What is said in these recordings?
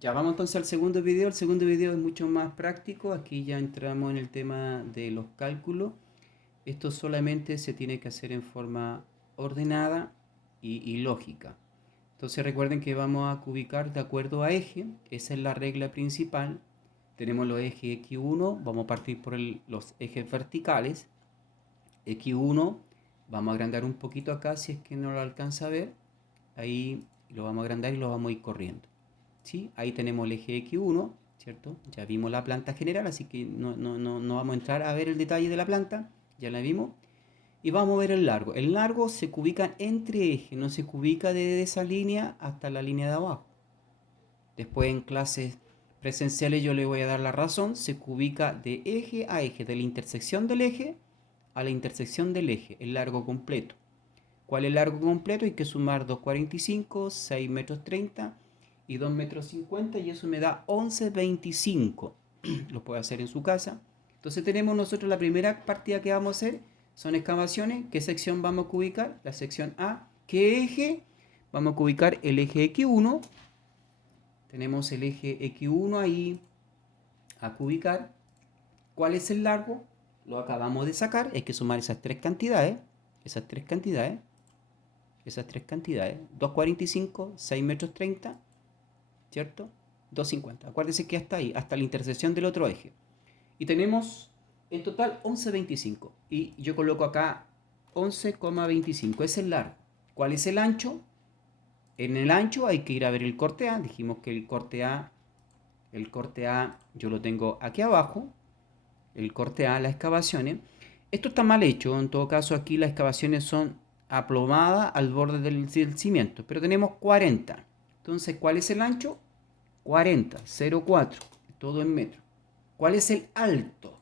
Ya vamos entonces al segundo video. El segundo video es mucho más práctico. Aquí ya entramos en el tema de los cálculos. Esto solamente se tiene que hacer en forma ordenada y lógica. Entonces recuerden que vamos a cubicar de acuerdo a eje. Esa es la regla principal. Tenemos los ejes X1. Vamos a partir por los ejes verticales. X1. Vamos a agrandar un poquito acá si es que no lo alcanza a ver. Ahí lo vamos a agrandar y lo vamos a ir corriendo. ¿Sí? Ahí tenemos el eje X1, ¿cierto? Ya vimos la planta general, así que no vamos a entrar a ver el detalle de la planta, ya la vimos. Y vamos a ver el largo. El largo se cubica entre ejes, no se cubica desde esa línea hasta la línea de abajo. Después en clases presenciales yo le voy a dar la razón, se cubica de eje a eje, de la intersección del eje a la intersección del eje, el largo completo. ¿Cuál es el largo completo? Hay que sumar 2,45, 6 metros 30 y 2 metros 50 y eso me da 11,25. Lo puede hacer en su casa. Entonces tenemos nosotros la primera partida que vamos a hacer, son excavaciones. ¿Qué sección vamos a ubicar? La sección A. ¿Qué eje? Vamos a ubicar el eje X1. Tenemos el eje X1 ahí a ubicar. ¿Cuál es el largo? Lo acabamos de sacar. Hay que sumar esas tres cantidades. Esas tres cantidades. Esas tres cantidades. 2,45, 6 metros 30, ¿cierto? 2,50. Acuérdense que hasta ahí, hasta la intersección del otro eje. Y tenemos en total 11,25. Y yo coloco acá 11,25. Es el largo. ¿Cuál es el ancho? En el ancho hay que ir a ver el corte A. Dijimos que el corte A yo lo tengo aquí abajo. El corte A, las excavaciones. Esto está mal hecho. En todo caso, aquí las excavaciones son aplomadas al borde del cimiento. Pero tenemos 40. Entonces, ¿cuál es el ancho? 40, 0,4. Todo en metros. ¿Cuál es el alto?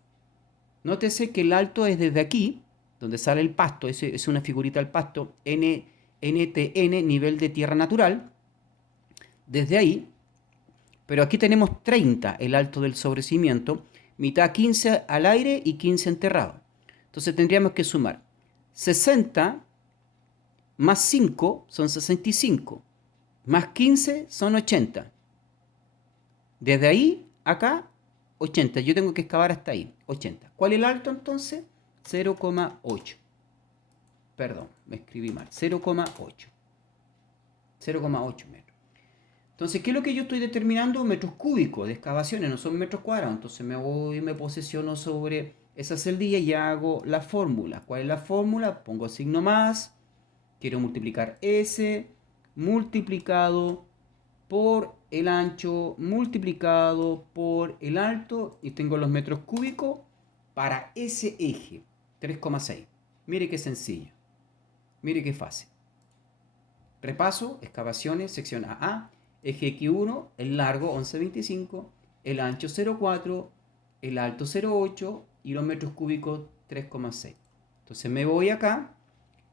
Nótese que el alto es desde aquí, donde sale el pasto. Es una figurita del pasto. NTN, nivel de tierra natural. Desde ahí. Pero aquí tenemos 30, el alto del sobrecimiento. Mitad 15 al aire y 15 enterrado. Entonces tendríamos que sumar 60 más 5 son 65, más 15 son 80. Desde ahí, acá, 80. Yo tengo que excavar hasta ahí, 80. ¿Cuál es el alto entonces? 0,8. Perdón, me escribí mal. 0,8. 0,8 metros. Entonces, ¿qué es lo que yo estoy determinando? Metros cúbicos de excavaciones, no son metros cuadrados. Entonces me voy y me posesiono sobre esa celdilla y hago la fórmula. ¿Cuál es la fórmula? Pongo signo más. Quiero multiplicar S multiplicado por el ancho multiplicado por el alto y tengo los metros cúbicos para ese eje, 3,6. Mire qué sencillo, mire qué fácil. Repaso, excavaciones, sección AA, eje X1, el largo 11,25, el ancho 0,4, el alto 0,8 y los metros cúbicos 3,6. Entonces me voy acá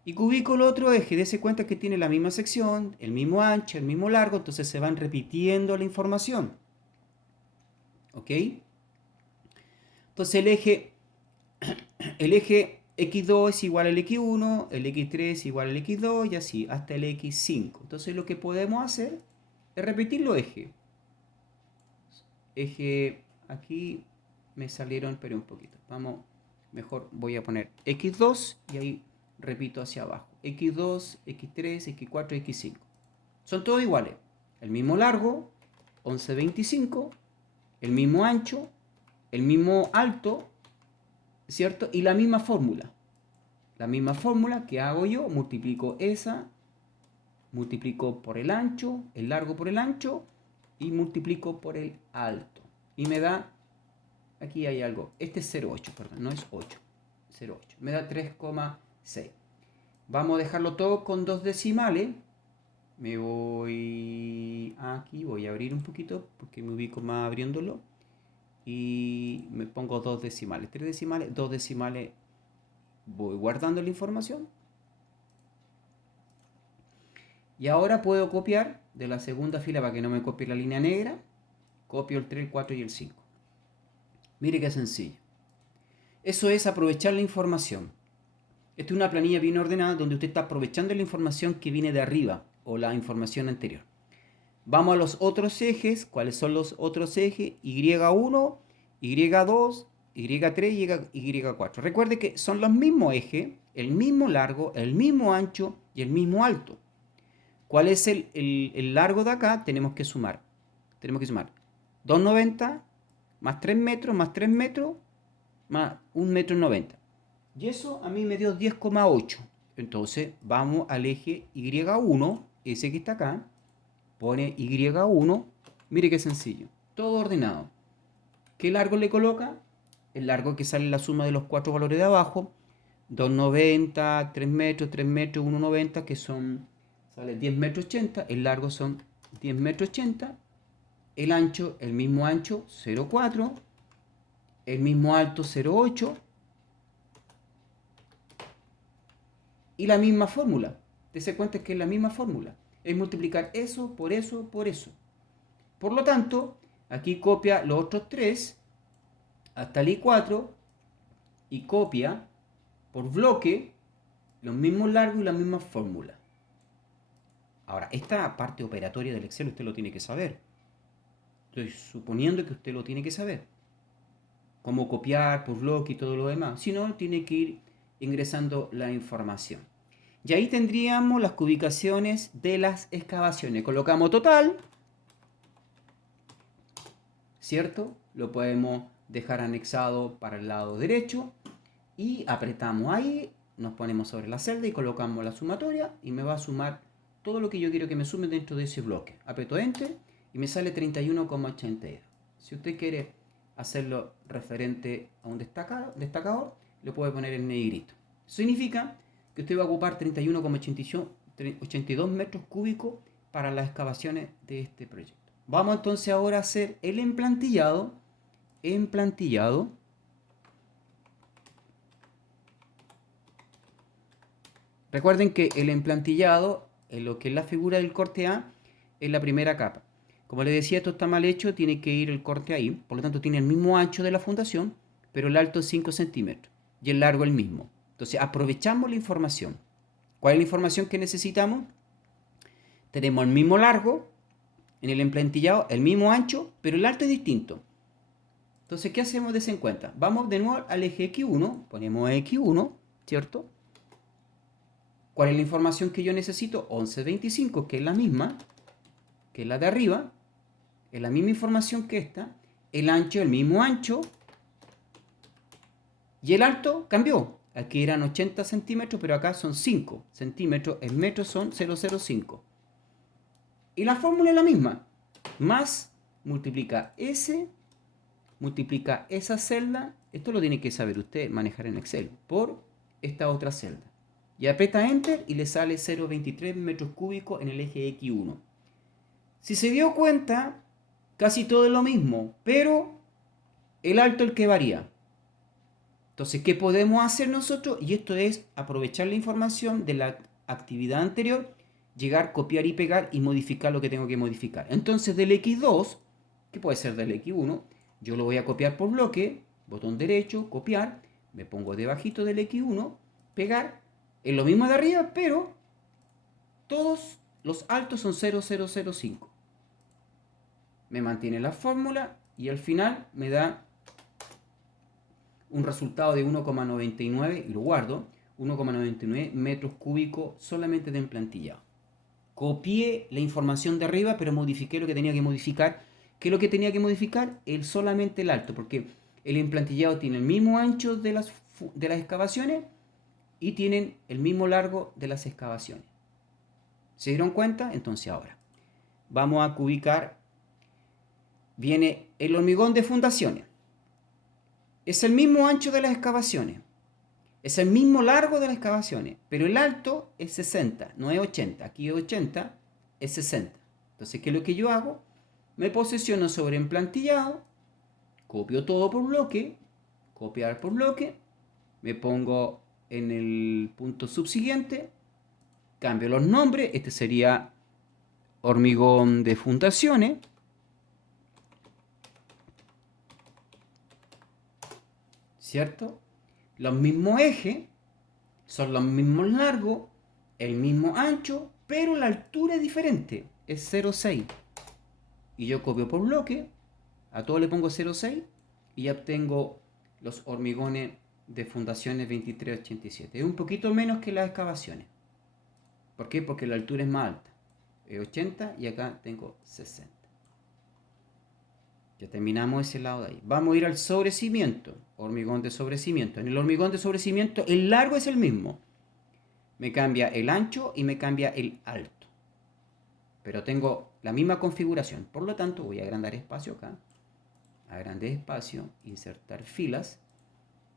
y cubico el otro eje, dése cuenta que tiene la misma sección, el mismo ancho, el mismo largo, entonces se van repitiendo la información. ¿Ok? Entonces el eje X2 es igual al X1, el X3 es igual al X2 y así, hasta el X5. Entonces lo que podemos hacer es repetir los ejes. Eje, aquí me salieron, pero un poquito. Vamos, mejor voy a poner X2 y ahí repito hacia abajo. X2, X3, X4, X5. Son todos iguales. El mismo largo, 11,25, el mismo ancho, el mismo alto, ¿cierto? Y la misma fórmula. La misma fórmula que hago yo, multiplico esa, multiplico por el ancho, el largo por el ancho y multiplico por el alto. Y me da, aquí hay algo, este es 0,8, perdón, no es 8, 0,8. Me da 3,6. Vamos a dejarlo todo con dos decimales. Me voy aquí, voy a abrir un poquito porque me ubico más abriéndolo. Y me pongo dos decimales, tres decimales, dos decimales. Voy guardando la información. Y ahora puedo copiar de la segunda fila para que no me copie la línea negra. Copio el 3, el 4 y el 5. Mire qué sencillo. Eso es aprovechar la información. Esta es una planilla bien ordenada donde usted está aprovechando la información que viene de arriba o la información anterior. Vamos a los otros ejes. ¿Cuáles son los otros ejes? Y1, Y2, Y3 y Y4. Recuerde que son los mismos ejes, el mismo largo, el mismo ancho y el mismo alto. ¿Cuál es el largo de acá? Tenemos que sumar. Tenemos que sumar 2,90 más 3 metros más 3 metros más 1,90 m. Y eso a mí me dio 10,8. Entonces vamos al eje Y1, ese que está acá. Pone Y1. Mire qué sencillo. Todo ordenado. ¿Qué largo le coloca? El largo que sale la suma de los cuatro valores de abajo. 2,90, 3 metros, 3 metros, 1,90, que son, sale 10 metros 80. El largo son 10 metros 80. El ancho, el mismo ancho, 0,4. El mismo alto, 0,8. Y la misma fórmula. Dese cuenta que es la misma fórmula. Es multiplicar eso por eso por eso. Por lo tanto, aquí copia los otros tres hasta el I4 y copia por bloque los mismos largos y la misma fórmula. Ahora, esta parte operatoria del Excel usted lo tiene que saber. Estoy suponiendo que usted lo tiene que saber. Cómo copiar por bloque y todo lo demás. Si no, tiene que ir ingresando la información. Y ahí tendríamos las ubicaciones de las excavaciones. Colocamos total, ¿cierto? Lo podemos dejar anexado para el lado derecho y apretamos ahí, nos ponemos sobre la celda y colocamos la sumatoria y me va a sumar todo lo que yo quiero que me sume dentro de ese bloque. Aprieto Enter y me sale 31,82. Si usted quiere hacerlo referente a un destacador, lo puede poner en negrito. Significa que usted va a ocupar 31,82 metros cúbicos para las excavaciones de este proyecto. Vamos entonces ahora a hacer el emplantillado. Recuerden que el emplantillado, en lo que es la figura del corte A, es la primera capa. Como les decía, esto está mal hecho, tiene que ir el corte ahí. Por lo tanto, tiene el mismo ancho de la fundación, pero el alto es 5 centímetros y el largo el mismo. Entonces, aprovechamos la información. ¿Cuál es la información que necesitamos? Tenemos el mismo largo en el emplantillado, el mismo ancho, pero el alto es distinto. Entonces, ¿qué hacemos de ese en cuenta? Vamos de nuevo al eje X1, ponemos X1, ¿cierto? ¿Cuál es la información que yo necesito? 11,25, que es la misma, que es la de arriba, es la misma información que esta. El ancho es el mismo ancho. Y el alto cambió. Aquí eran 80 centímetros, pero acá son 5 centímetros. En metros son 0,05. Y la fórmula es la misma. Más multiplica S, multiplica esa celda. Esto lo tiene que saber usted manejar en Excel. Por esta otra celda. Y aprieta Enter y le sale 0,23 metros cúbicos en el eje X1. Si se dio cuenta, casi todo es lo mismo, pero el alto es el que varía. Entonces, ¿qué podemos hacer nosotros? Y esto es aprovechar la información de la actividad anterior, llegar, copiar y pegar y modificar lo que tengo que modificar. Entonces, del X2, que puede ser del X1, yo lo voy a copiar por bloque, botón derecho, copiar, me pongo debajito del X1, pegar, es lo mismo de arriba, pero todos los altos son 0,005. Me mantiene la fórmula y al final me da un resultado de 1,99 y lo guardo, 1,99 metros cúbicos solamente de emplantillado. Copié la información de arriba, pero modifiqué lo que tenía que modificar. ¿Qué es lo que tenía que modificar? Solamente el alto, porque el emplantillado tiene el mismo ancho de las excavaciones y tienen el mismo largo de las excavaciones. ¿Se dieron cuenta? Entonces ahora vamos a ubicar. Viene el hormigón de fundaciones. Es el mismo ancho de las excavaciones. Es el mismo largo de las excavaciones. Pero el alto es 60, no es 80. Aquí es 80, es 60. Entonces, ¿qué es lo que yo hago? Me posiciono sobre emplantillado. Copio todo por bloque. Copiar por bloque. Me pongo en el punto subsiguiente. Cambio los nombres. Este sería hormigón de fundaciones. ¿Cierto? Los mismos ejes, son los mismos largos, el mismo ancho, pero la altura es diferente, es 0,6. y yo copio por bloque, a todo le pongo 0,6 y ya obtengo los hormigones de fundaciones 2387. Es un poquito menos que las excavaciones. ¿Por qué? Porque la altura es más alta. Es 80 y acá tengo 60. Ya terminamos ese lado de ahí. Vamos a ir al sobrecimiento. Hormigón de sobrecimiento. En el hormigón de sobrecimiento el largo es el mismo. Me cambia el ancho y me cambia el alto. Pero tengo la misma configuración. Por lo tanto voy a agrandar espacio acá. Agrandar espacio. Insertar filas.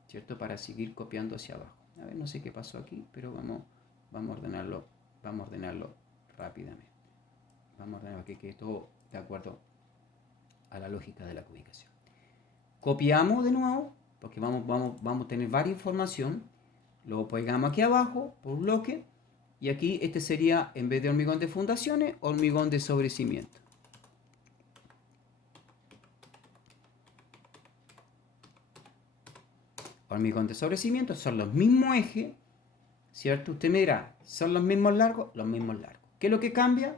¿Cierto? Para seguir copiando hacia abajo. A ver, no sé qué pasó aquí. Pero vamos a ordenarlo. Vamos a ordenarlo rápidamente. Vamos a ordenarlo que quede todo de acuerdo a la lógica de la cubicación. Copiamos de nuevo, porque vamos a tener varias información. Lo pegamos aquí abajo por bloque. Y aquí este sería, en vez de hormigón de fundaciones, hormigón de sobrecimiento. Hormigón de sobrecimiento son los mismos ejes, ¿cierto? Usted me dirá, ¿son los mismos largos? Los mismos largos. ¿Qué es lo que cambia?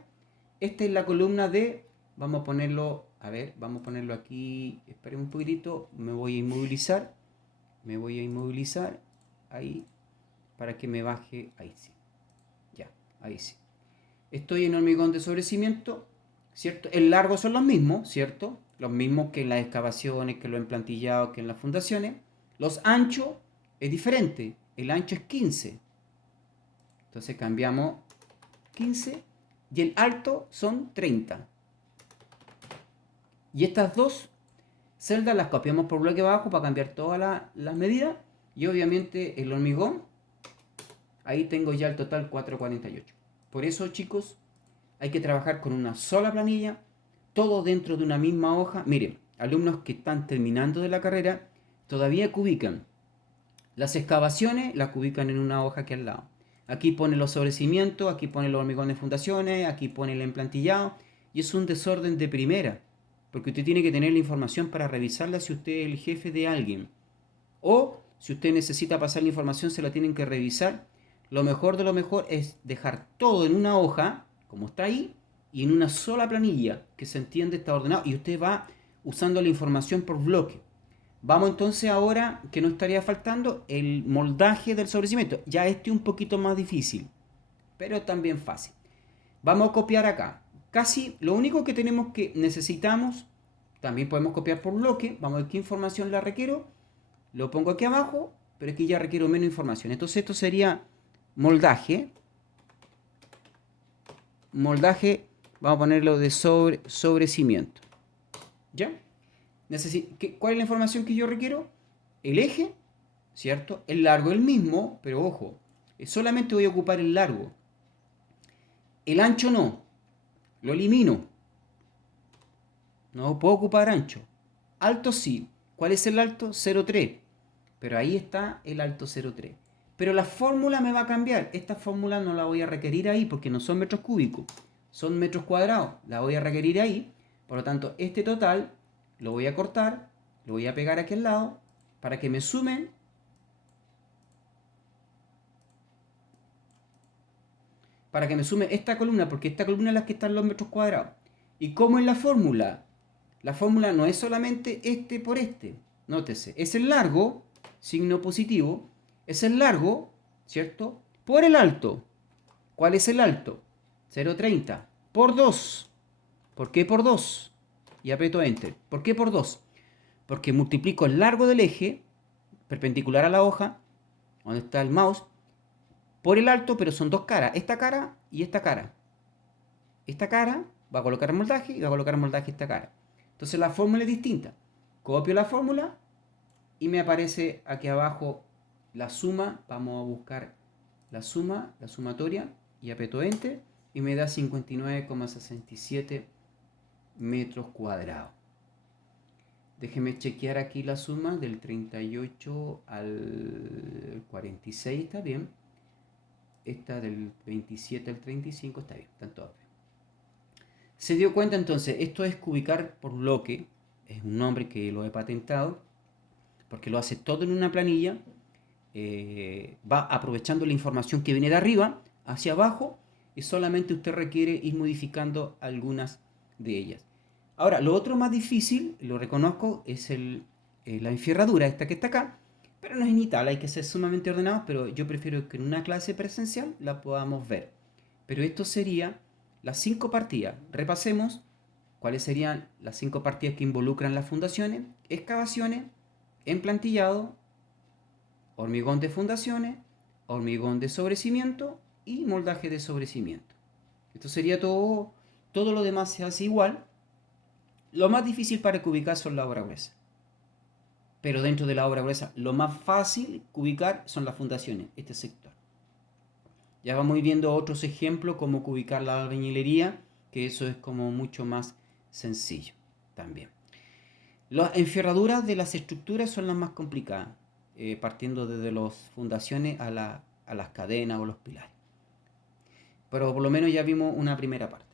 Esta es la columna de, vamos a ponerlo, a ver, vamos a ponerlo aquí, esperen un poquitito, me voy a inmovilizar, ahí, para que me baje, ahí sí, ya, ahí sí. Estoy en hormigón de sobrecimiento, ¿cierto? El largo son los mismos, ¿cierto? Los mismos que en las excavaciones, que en los emplantillados, que en las fundaciones. Los anchos es diferente, el ancho es 15. Entonces cambiamos 15 y el alto son 30. Y estas dos celdas las copiamos por bloque abajo para cambiar todas las medidas. Y obviamente el hormigón, ahí tengo ya el total 448. Por eso, chicos, hay que trabajar con una sola planilla, todo dentro de una misma hoja. Miren, alumnos que están terminando de la carrera todavía cubican. Las excavaciones las cubican en una hoja aquí al lado. Aquí pone los sobrecimientos, aquí pone los hormigones de fundaciones, aquí pone el emplantillado. Y es un desorden de primera. Porque usted tiene que tener la información para revisarla si usted es el jefe de alguien. O si usted necesita pasar la información, se la tienen que revisar. Lo mejor de lo mejor es dejar todo en una hoja, como está ahí, y en una sola planilla, que se entiende, está ordenado. Y usted va usando la información por bloque. Vamos entonces ahora, que nos estaría faltando, el moldaje del sobrecimiento. Ya este un poquito más difícil, pero también fácil. Vamos a copiar acá. Casi lo único que necesitamos, también podemos copiar por bloque. Vamos a ver qué información la requiero. Lo pongo aquí abajo, pero aquí ya requiero menos información. Entonces esto sería moldaje. Moldaje, vamos a ponerlo de sobrecimiento. ¿Ya? ¿Cuál es la información que yo requiero? El eje, ¿cierto? El largo el mismo, pero ojo, solamente voy a ocupar el largo. El ancho no, lo elimino. No puedo ocupar ancho. Alto sí. ¿Cuál es el alto? 0,3. Pero ahí está el alto 0,3. Pero la fórmula me va a cambiar. Esta fórmula no la voy a requerir ahí porque no son metros cúbicos. Son metros cuadrados. La voy a requerir ahí. Por lo tanto, este total lo voy a cortar. Lo voy a pegar aquí al lado. Para que me sumen. Para que me sume esta columna. Porque esta columna es la que están los metros cuadrados. ¿Y cómo es la fórmula? La fórmula no es solamente este por este. Nótese. Es el largo. Signo positivo. Es el largo, ¿cierto? Por el alto. ¿Cuál es el alto? 0,30. Por 2. ¿Por qué por 2? Y aprieto Enter. ¿Por qué por 2? Porque multiplico el largo del eje, perpendicular a la hoja, donde está el mouse, por el alto, pero son dos caras. Esta cara y esta cara. Esta cara va a colocar el moldaje y va a colocar el moldaje esta cara. Entonces la fórmula es distinta. Copio la fórmula y me aparece aquí abajo la suma. Vamos a buscar la suma, la sumatoria, y aprieto Enter y me da 59,67 metros cuadrados. Déjeme chequear aquí la suma del 38 al 46, está bien. Esta del 27 al 35 está bien, están todas bien. Se dio cuenta entonces, esto es cubicar por bloque, es un nombre que lo he patentado, porque lo hace todo en una planilla, va aprovechando la información que viene de arriba hacia abajo y solamente usted requiere ir modificando algunas de ellas. Ahora, lo otro más difícil, lo reconozco, es la enferradura, esta que está acá, pero no es ni tal, hay que ser sumamente ordenados, pero yo prefiero que en una clase presencial la podamos ver. Pero esto sería las 5 partidas. Repasemos cuáles serían las 5 partidas que involucran las fundaciones: excavaciones, emplantillado, hormigón de fundaciones, hormigón de sobrecimiento y moldaje de sobrecimiento. Esto sería todo, todo lo demás se hace igual. Lo más difícil para ubicar son las obras gruesas. Pero dentro de la obra gruesa, lo más fácil ubicar son las fundaciones, este sector. Ya vamos viendo otros ejemplos como ubicar la albañilería, que eso es como mucho más sencillo también. Las enferraduras de las estructuras son las más complicadas, partiendo desde las fundaciones a las cadenas o los pilares. Pero por lo menos ya vimos una primera parte.